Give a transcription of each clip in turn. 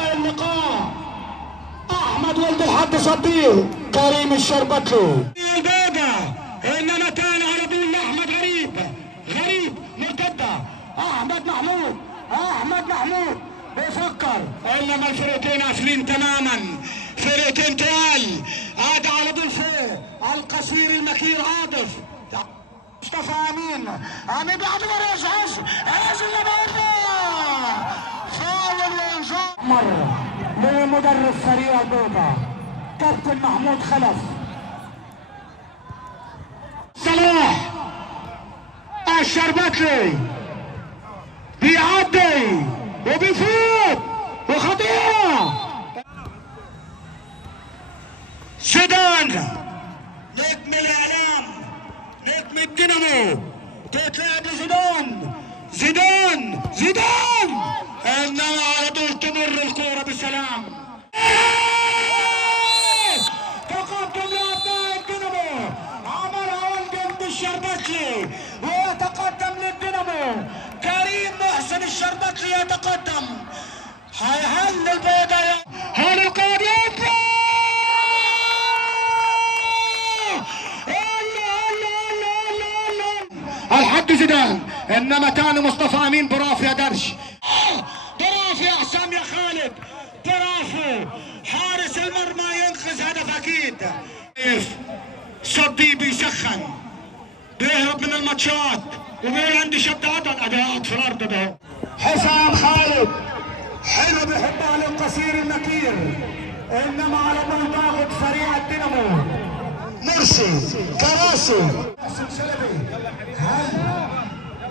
اللقاء احمد ولد الحاج صديق كريم الشربتلي البيضة، انما كان على طول احمد غريب مرتدة. احمد محمود بيفكر، انما الفرقتين قافلين تماما، فرقتين تقال. عاد على طول فوق القصير المكير عاطف مصطفى امين بيعتبر عز اللي بره فاول وانذار مرة لمدرب فريق البيضة كابتن محمود خلف. صلاح الشربتلي بيعدي وبيفوت وخطيرة. زيدان نجم الاعلام، نجم الدينامو، تتلعب زيدان انما على طول تمر الكوره بالسلام. تقدم لابناء الدينامو، عملها ولد الشربتلي ويتقدم للدينامو. كريم محسن الشربتلي يتقدم. هل البيضة هل القادم الحد زيدان، انما تاني مصطفى امين. برافو يا درش، برافو يا حسام يا خالد، برافو. حارس المرمى ينقذ هدف اكيد. صدي بيسخن، بيهرب من الماتشات وبيقول عندي شد عضل. اداءات في الارض ده. حسام خالد حلو بيحطها على القصير المكير، انما على طول ضاغط فريق الدينامو. مرسي كراسي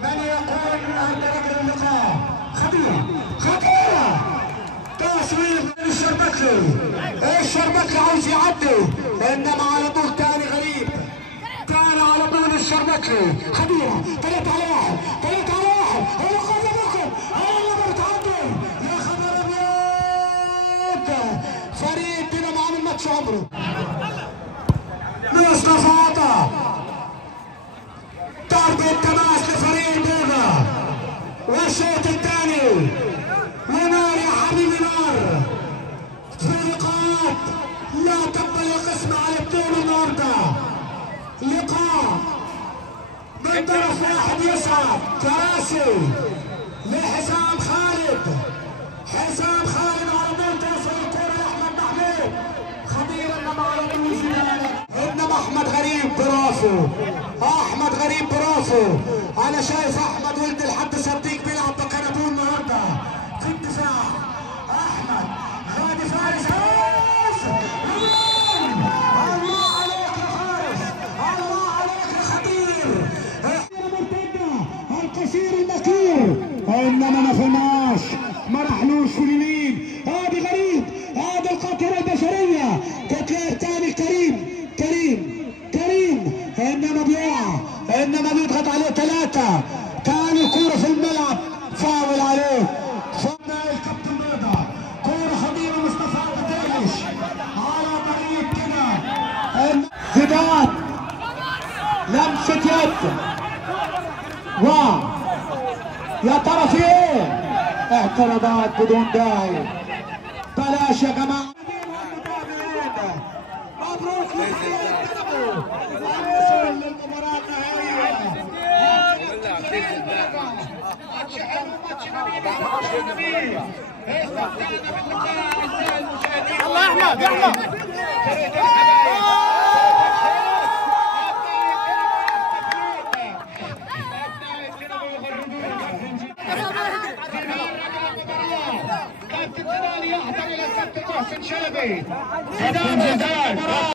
من يقول عند رجل اللقاء خطيرة تصوير الشربتلي عاوز يعدي، انما على طول تاني غريب، تاني على طول الشربتلي خطيرة. 3 على 1 هو خذ بكم هو بتعدي يا خبر ابيض. فريق الدينامو عامل ماتش عمره. مصطفى عطا ضربة تماس لفريق البيضة، والشوط الثاني ونار يا حبيبي نار. فرقات لا تقبل القسم على الدور النهارده. لقاء من طرف واحد يصعد كراسي لحسام خالد. على طول توصل الكرة لاحمد محمود خطير، انما على طول انما احمد غريب برافو. انا شايف احمد ولد الحاج صديق بيلعب بكنبون النهارده في الدفاع. احمد غادي فارس، الله عليك يا فارس، الله عليك يا خطير. القصير المكير، انما ما فهمناش، ما راحلوش في اليمين. هذه غريب، هذه القاطرة البشرية. تتلاقي تاني كريم انما بيضغط عليه 3. كان الكورة في الملعب فاول عليه. الكابتن بيضة كورة خطيرة مصطفى بتعيش على طريق كده. زيدان لمسة يد، يا ترى في ايه؟ اعتراضات بدون داعي. بلاش يا جماعة. مبروك للمباراة النهائية. الله احمد كابتن جلال يحضر الى كابتن محسن شلبي.